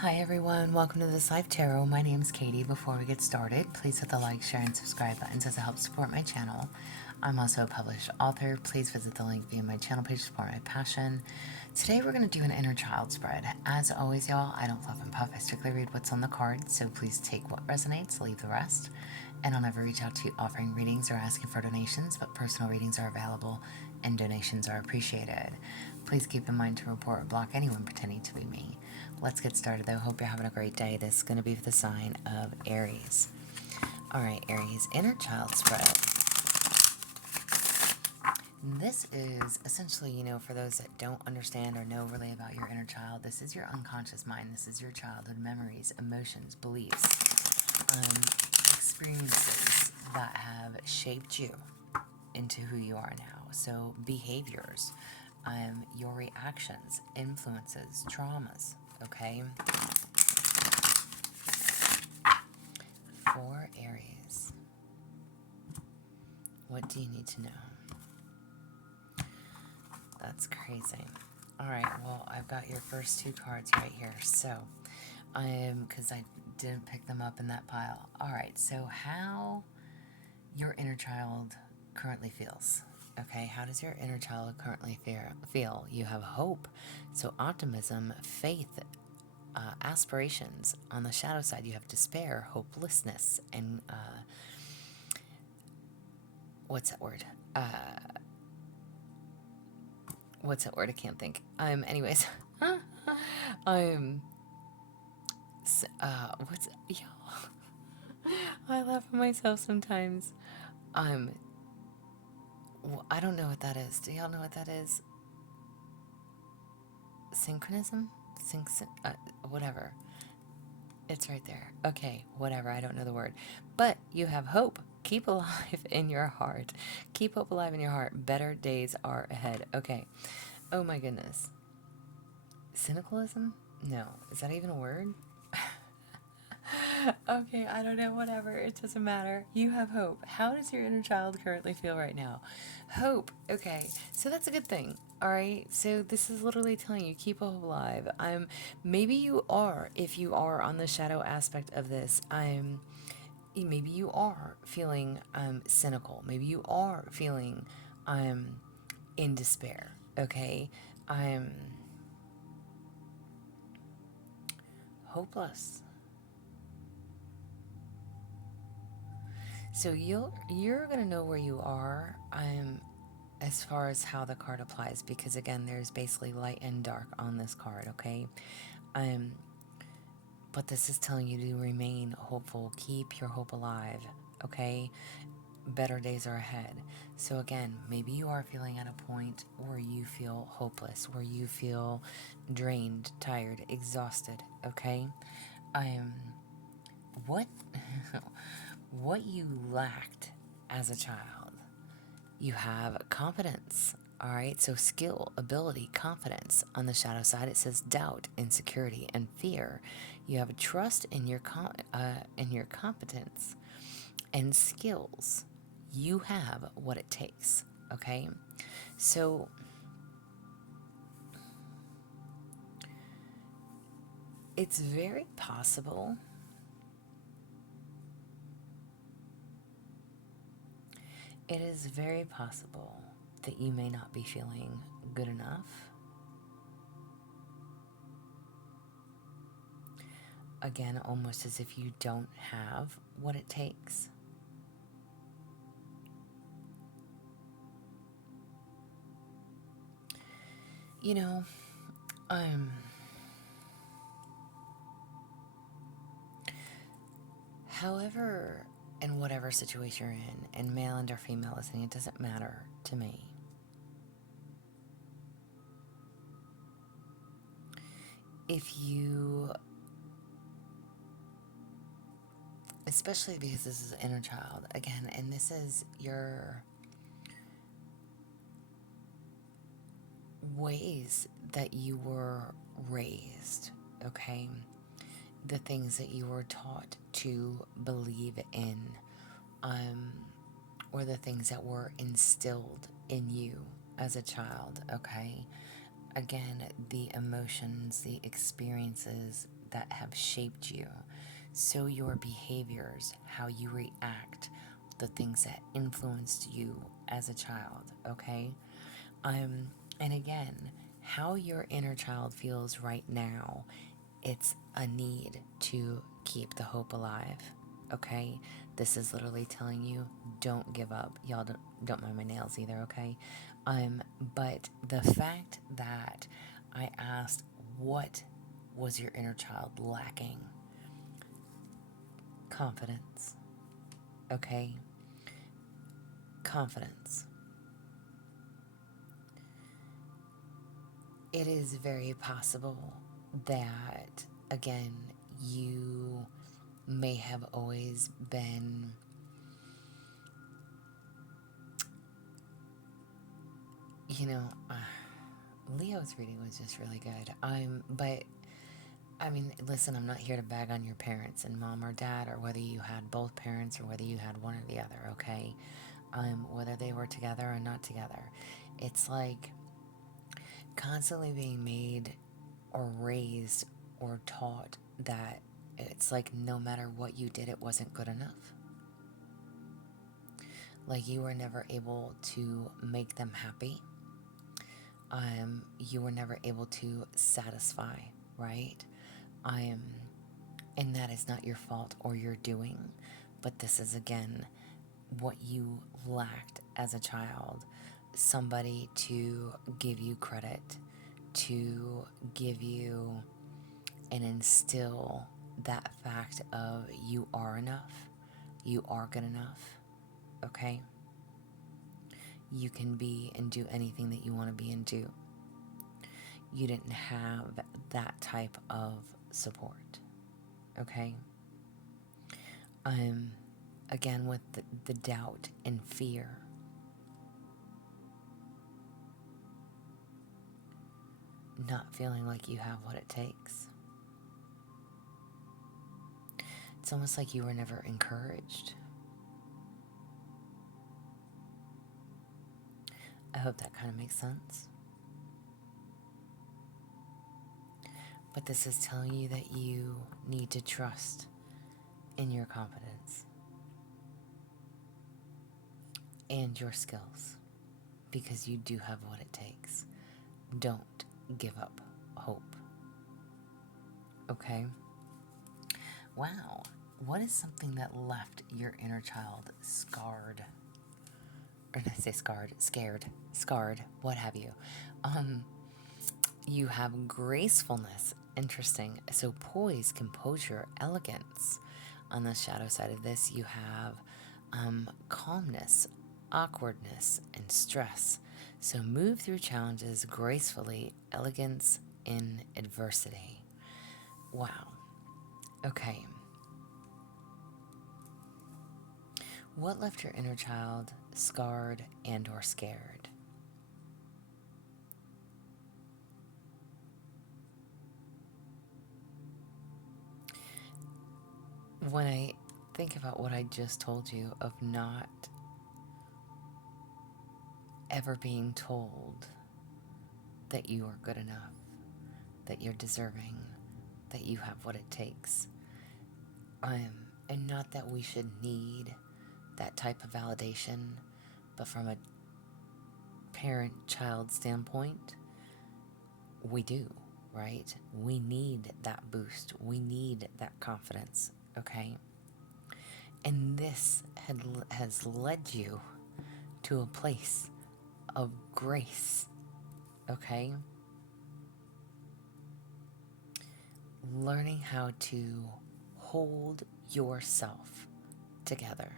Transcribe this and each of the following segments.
Hi everyone, welcome to this live tarot. My name is Katie. Before we get started, please hit the like, share, and subscribe buttons as it helps support my channel. I'm also a published author. Please visit the link via my channel page to support my passion. Today we're going to do an inner child spread. As always, y'all, I don't fluff and puff. I strictly read what's on the card, so please take what resonates, leave the rest. And I'll never reach out to you offering readings or asking for donations, but personal readings are available and donations are appreciated. Please keep in mind to report or block anyone pretending to be me. Let's get started though. Hope you're having a great day. This is going to be for the sign of Aries. Alright, Aries, inner child spread. This is essentially, for those that don't understand or know really about your inner child, this is your unconscious mind. This is your childhood memories, emotions, beliefs, experiences that have shaped you into who you are now. So behaviors, your reactions, influences, traumas, okay? For Aries, what do you need to know? That's crazy. Alright, well, I've got your first two cards right here. So, because I didn't pick them up in that pile. Alright, so how your inner child currently feels. Okay, how does your inner child currently feel? You have hope, so optimism, faith, aspirations. On the shadow side, you have despair, hopelessness, and what's that word? What's that word? I can't think. Anyways, what's y'all? I laugh at myself sometimes. Well, I don't know what that is. Do y'all know what that is? Synchronism? Whatever. It's right there. Okay, whatever. I don't know the word. But you have hope. Keep alive in your heart. Keep hope alive in your heart. Better days are ahead. Okay. Oh my goodness. Cynicalism? No. Is that even a word? Okay, I don't know, whatever. It doesn't matter. You have hope. How does your inner child currently feel right now? Hope. Okay, so that's a good thing. All right, so this is literally telling you keep hope alive. Maybe you are, if you are on the shadow aspect of this. Maybe you are feeling cynical. Maybe you are feeling in despair. Okay, I'm hopeless. So you're gonna know where you are. As far as how the card applies, because again, there's basically light and dark on this card. Okay, but this is telling you to remain hopeful. Keep your hope alive. Okay, better days are ahead. So again, maybe you are feeling at a point where you feel hopeless, where you feel drained, tired, exhausted. Okay, what what you lacked as a child. You have confidence, all right? So skill, ability, confidence. On the shadow side, it says doubt, insecurity, and fear. You have a trust in your competence and skills. You have what it takes, okay? So it's very possible it is very possible that you may not be feeling good enough. Again, almost as if you don't have what it takes. You know, however, in whatever situation you're in, and male and or female listening, it doesn't matter to me. If you, especially because this is inner child, again, and this is your ways that you were raised, okay? The things that you were taught to believe in, or the things that were instilled in you as a child, okay? again, the emotions, the experiences that have shaped you. So your behaviors, how you react, the things that influenced you as a child, okay? And again, how your inner child feels right now, it's a need to keep the hope alive, okay? This is literally telling you, don't give up. Y'all don't mind my nails either, okay? But the fact that I asked, what was your inner child lacking? Confidence, okay? Confidence. It is very possible that, again, you may have always been, you know, Leo's reading was just really good. But I mean, listen, I'm not here to bag on your parents and mom or dad, or whether you had both parents or whether you had one or the other, okay? Whether they were together or not together. It's like constantly being made or raised or taught that it's like no matter what you did, it wasn't good enough. Like you were never able to make them happy. You were never able to satisfy, right? Um, and that is not your fault or your doing, but this is again what you lacked as a child. Somebody to give you credit, to give you and instill that fact of you are enough, you are good enough, okay? You can be and do anything that you want to be and do. You didn't have that type of support, okay? Again, with the doubt and fear, not feeling like you have what it takes. It's almost like you were never encouraged. I hope that kind of makes sense. But this is telling you that you need to trust in your confidence and your skills because you do have what it takes. Don't give up hope. Okay? Wow. What is something that left your inner child scarred? Or did I say scarred? Scarred, what have you? You have gracefulness. Interesting. So poise, composure, elegance. On the shadow side of this, you have calmness, awkwardness, and stress. So move through challenges gracefully, elegance in adversity. Wow. Okay. What left your inner child scarred and or scared? When I think about what I just told you of not ever being told that you are good enough, that you're deserving, that you have what it takes, and not that we should need that type of validation, but from a parent-child standpoint, we do, right? We need that boost. We need that confidence, okay? And this has led you to a place of grace, okay? Learning how to hold yourself together.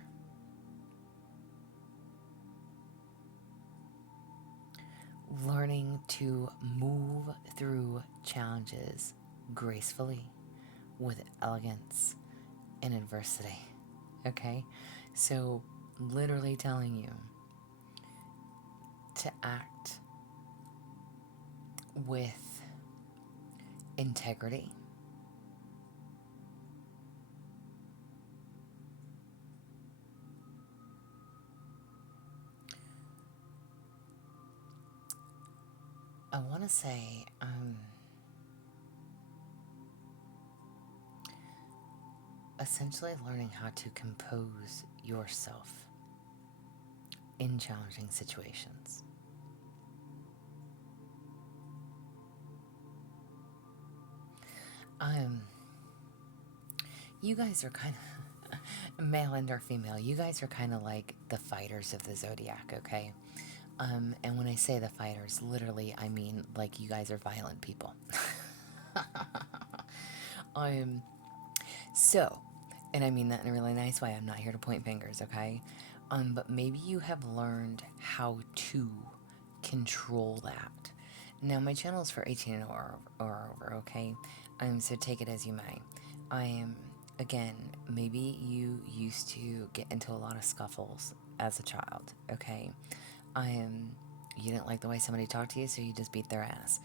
Learning to move through challenges gracefully, with elegance and adversity. Okay? So, literally telling you to act with integrity, want to say, essentially learning how to compose yourself in challenging situations. You guys are kind of male and or female. You guys are kind of like the fighters of the zodiac, okay? And when I say the fighters, literally, I mean like you guys are violent people. um, so, and I mean that in a really nice way. I'm not here to point fingers, okay? But maybe you have learned how to control that. Now, my channel is for 18 or over, okay? So take it as you may. Again, maybe you used to get into a lot of scuffles as a child, okay? You didn't like the way somebody talked to you, so you just beat their ass.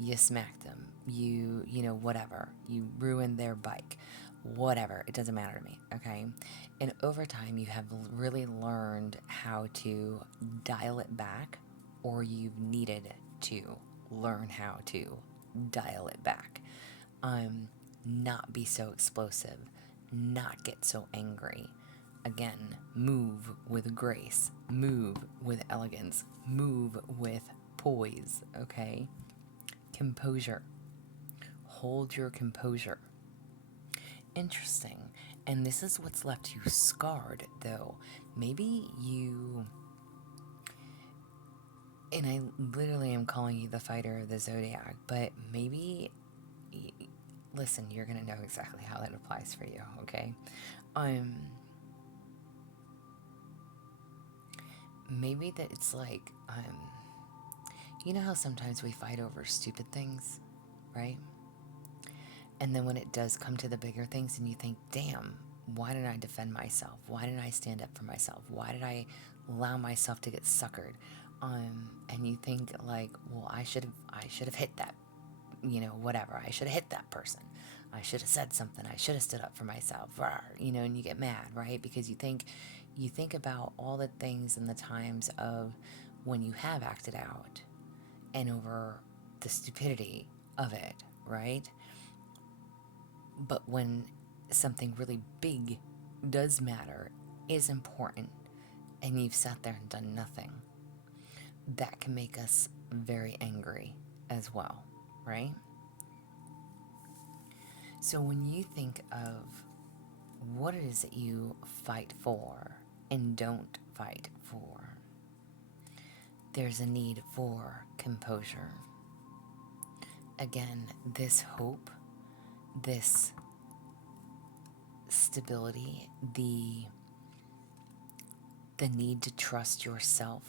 You smacked them. You know, whatever. You ruined their bike. Whatever. It doesn't matter to me, okay? And over time, you have really learned how to dial it back, or you've needed to learn how to dial it back. Not be so explosive, not get so angry. Again, move with grace, move with elegance, move with poise, okay? Composure. Hold your composure. Interesting. And this is what's left you scarred, though. Maybe you. And I literally am calling you the fighter of the zodiac, but maybe. Listen, you're going to know exactly how that applies for you, okay? Maybe that it's like, you know how sometimes we fight over stupid things, right? And then when it does come to the bigger things and you think, damn, why didn't I defend myself? Why didn't I stand up for myself? Why did I allow myself to get suckered? And you think like, well, I should have hit that, you know, whatever. I should have hit that person. I should have said something. I should have stood up for myself. You know, and you get mad, right? Because you think about all the things and the times of when you have acted out and over the stupidity of it, right? But when something really big does matter, is important, and you've sat there and done nothing, that can make us very angry as well, right? So when you think of what it is that you fight for and don't fight for, there's a need for composure. Again, this hope, this stability, the need to trust yourself,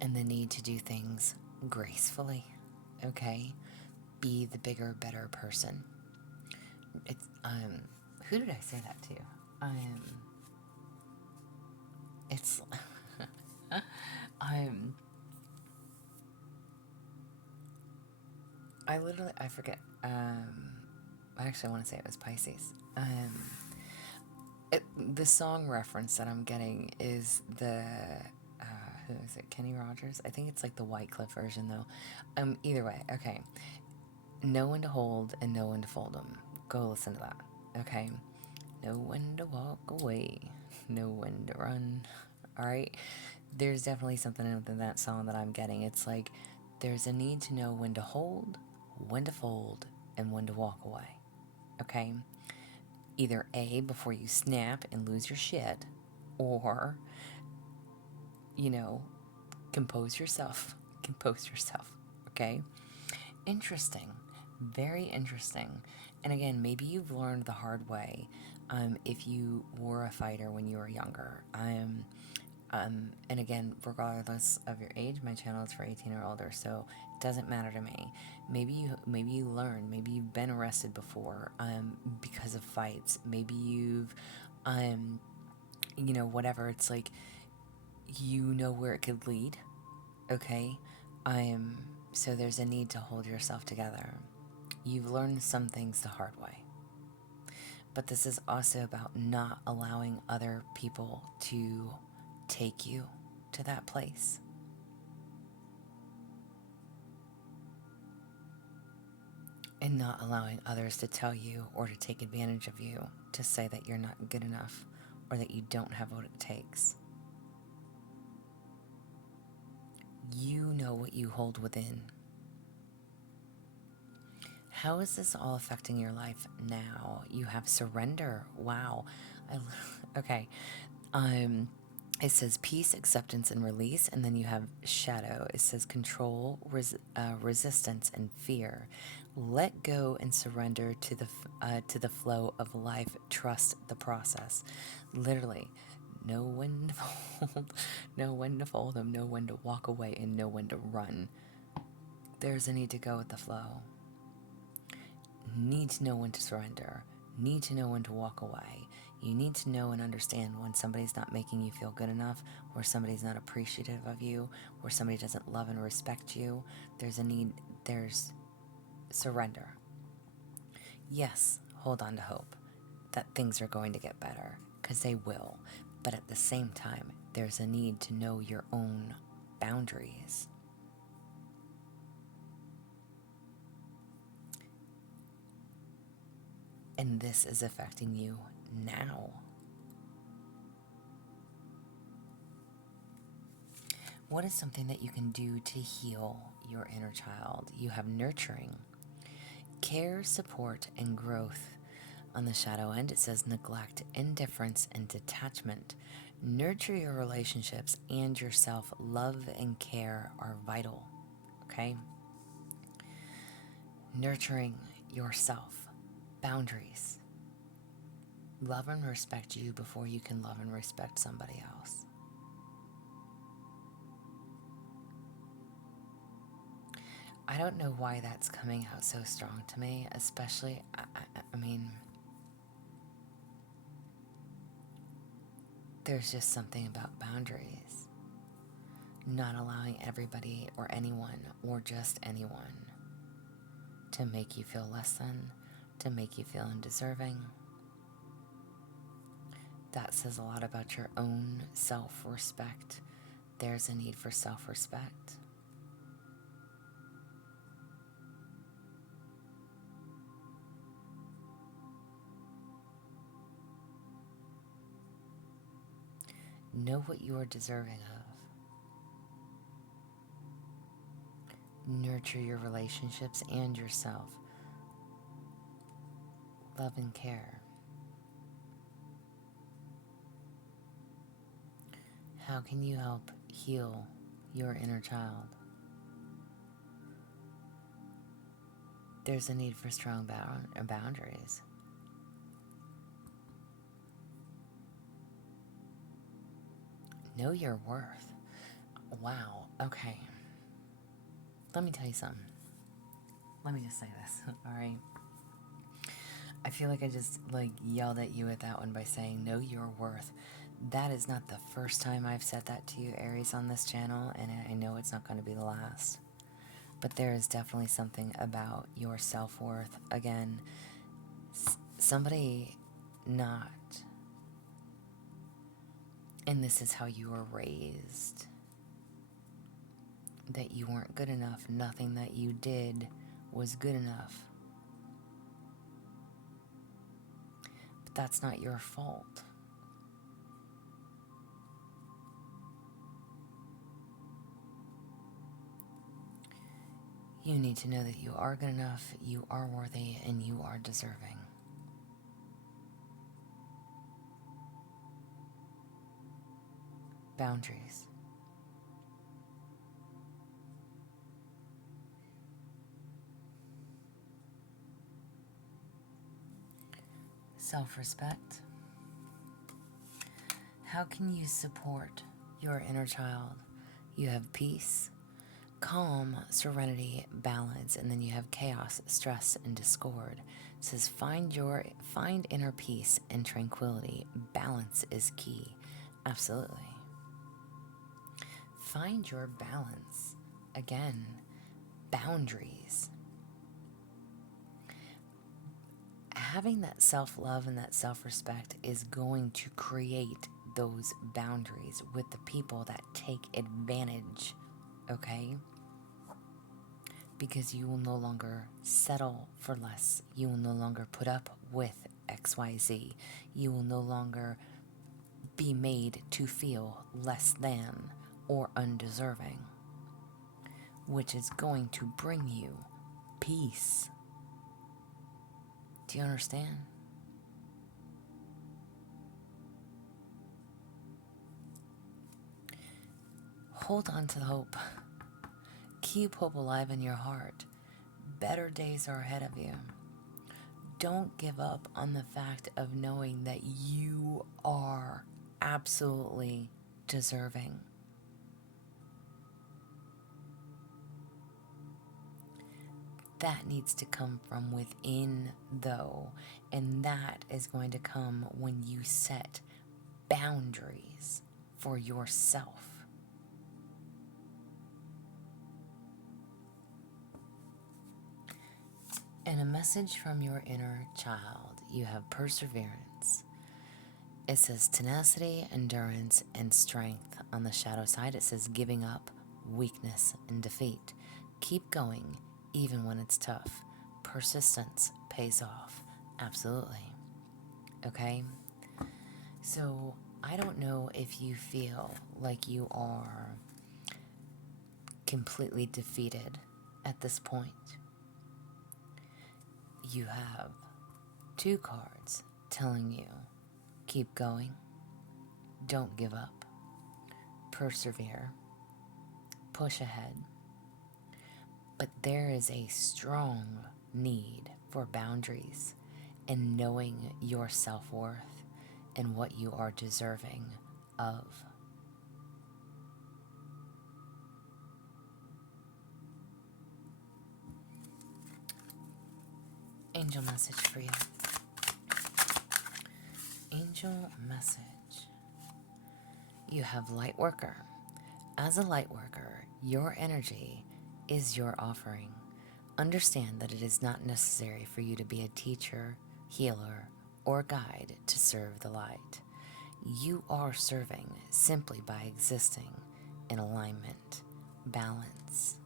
and the need to do things gracefully, okay? Be the bigger, better person. It's, who did I say that to? It's, I forget, I actually want to say it was Pisces. The song reference that I'm getting is the, who is it, Kenny Rogers? I think it's like the Whitecliff version, though. Either way, okay. Know when to hold and know when to fold them. Go listen to that, okay? Know when to walk away, know when to run, alright? There's definitely something in that song that I'm getting. It's like, there's a need to know when to hold, when to fold, and when to walk away, okay? Either A, before you snap and lose your shit, or, you know, compose yourself, okay? Interesting, very interesting. And again, maybe you've learned the hard way, if you were a fighter when you were younger. And again, regardless of your age, my channel is for 18 or older, so it doesn't matter to me. Maybe you learned, maybe you've been arrested before, because of fights. Maybe you've, you know, whatever. It's like, you know where it could lead, okay? So there's a need to hold yourself together. You've learned some things the hard way. But this is also about not allowing other people to take you to that place. and not allowing others to tell you or to take advantage of you, to say that you're not good enough or that you don't have what it takes. You know what you hold within. How is this all affecting your life now? You have surrender. Wow. Okay. It says peace, acceptance, and release, and then you have shadow. It says control, resistance, and fear. Let go and surrender to the flow of life. Trust the process. Literally, know when to fold, know when to fold them, know when to walk away, and know when to run. There's a need to go with the flow. Need to know when to surrender. Need to know when to walk away. You need to know and understand when somebody's not making you feel good enough, or somebody's not appreciative of you, or somebody doesn't love and respect you. There's a need, there's surrender. Yes, hold on to hope that things are going to get better, because they will. But at the same time, there's a need to know your own boundaries. And this is affecting you now. What is something that you can do to heal your inner child? You have nurturing, care, support, and growth. On the shadow end, it says neglect, indifference, and detachment. Nurture your relationships and yourself. Love and care are vital. Okay? Nurturing yourself. Boundaries. Love and respect you before you can love and respect somebody else. I don't know why that's coming out so strong to me, especially, I mean, there's just something about boundaries. Not allowing everybody or anyone, or just anyone, to make you feel less than, to make you feel undeserving. That says a lot about your own self-respect. There's a need for self-respect. Know what you are deserving of. Nurture your relationships and yourself. Love and care. How can you help heal your inner child? There's a need for strong boundaries. Know your worth. Wow, okay. Let me tell you something. Let me just say this, alright? I feel like I just yelled at you with that one by saying know your worth. That is not the first time I've said that to you, Aries, on this channel, and I know it's not going to be the last. But there is definitely something about your self-worth. Again, somebody not, and this is how you were raised, that you weren't good enough. Nothing that you did was good enough. But that's not your fault. You need to know that you are good enough, you are worthy, and you are deserving. Boundaries. Self-respect. How can you support your inner child? You have peace, calm, serenity, balance, and then you have chaos, stress, and discord. It says find inner peace and tranquility. Balance is key. Absolutely. Find your balance. Again, boundaries. Having that self-love and that self-respect is going to create those boundaries with the people that take advantage, okay? because you will no longer settle for less. You will no longer put up with XYZ. You will no longer be made to feel less than or undeserving, which is going to bring you peace. Do you understand? Hold on to the hope. Keep hope alive in your heart. Better days are ahead of you. Don't give up on the fact of knowing that you are absolutely deserving. That needs to come from within, though, and that is going to come when you set boundaries for yourself. And a message from your inner child. You have perseverance. It says tenacity, endurance, and strength. On the shadow side, it says giving up, weakness, and defeat. Keep going, even when it's tough. Persistence pays off. Absolutely. Okay? So, I don't know if you feel like you are completely defeated at this point. You have 2 cards telling you, keep going, don't give up, persevere, push ahead. But there is a strong need for boundaries and knowing your self-worth and what you are deserving of. Angel message for you. Angel message. You have light worker. As a light worker, your energy is your offering. Understand that it is not necessary for you to be a teacher, healer, or guide to serve the light. You are serving simply by existing in alignment, balance.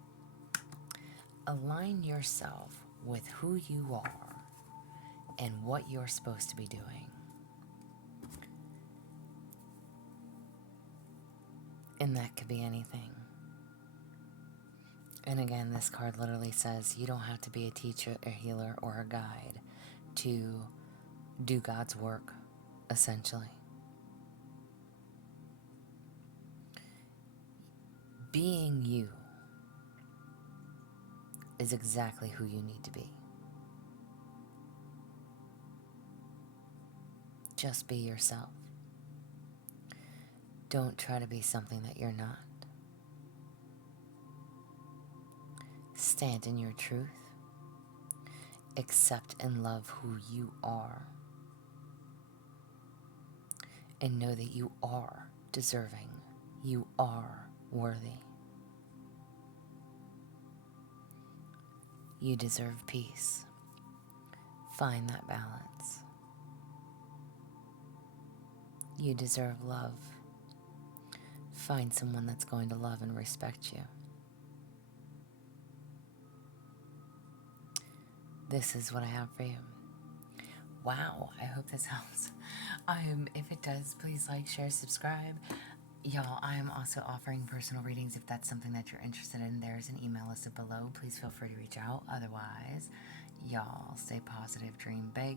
Align yourself with who you are and what you're supposed to be doing. And that could be anything. And again, this card literally says you don't have to be a teacher, a healer, or a guide to do God's work, essentially. Being you is exactly who you need to be. Just be yourself. Don't try to be something that you're not. Stand in your truth. Accept and love who you are. And know that you are deserving. You are worthy. You deserve peace. Find that balance. You deserve love. Find someone that's going to love and respect you. This is what I have for you. Wow, I hope this helps. If it does, please like, share, subscribe. Y'all, I am also offering personal readings if that's something that you're interested in. There's an email listed below. Please feel free to reach out. Otherwise, y'all stay positive, dream big.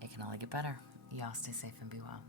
It can only get better. Y'all stay safe and be well.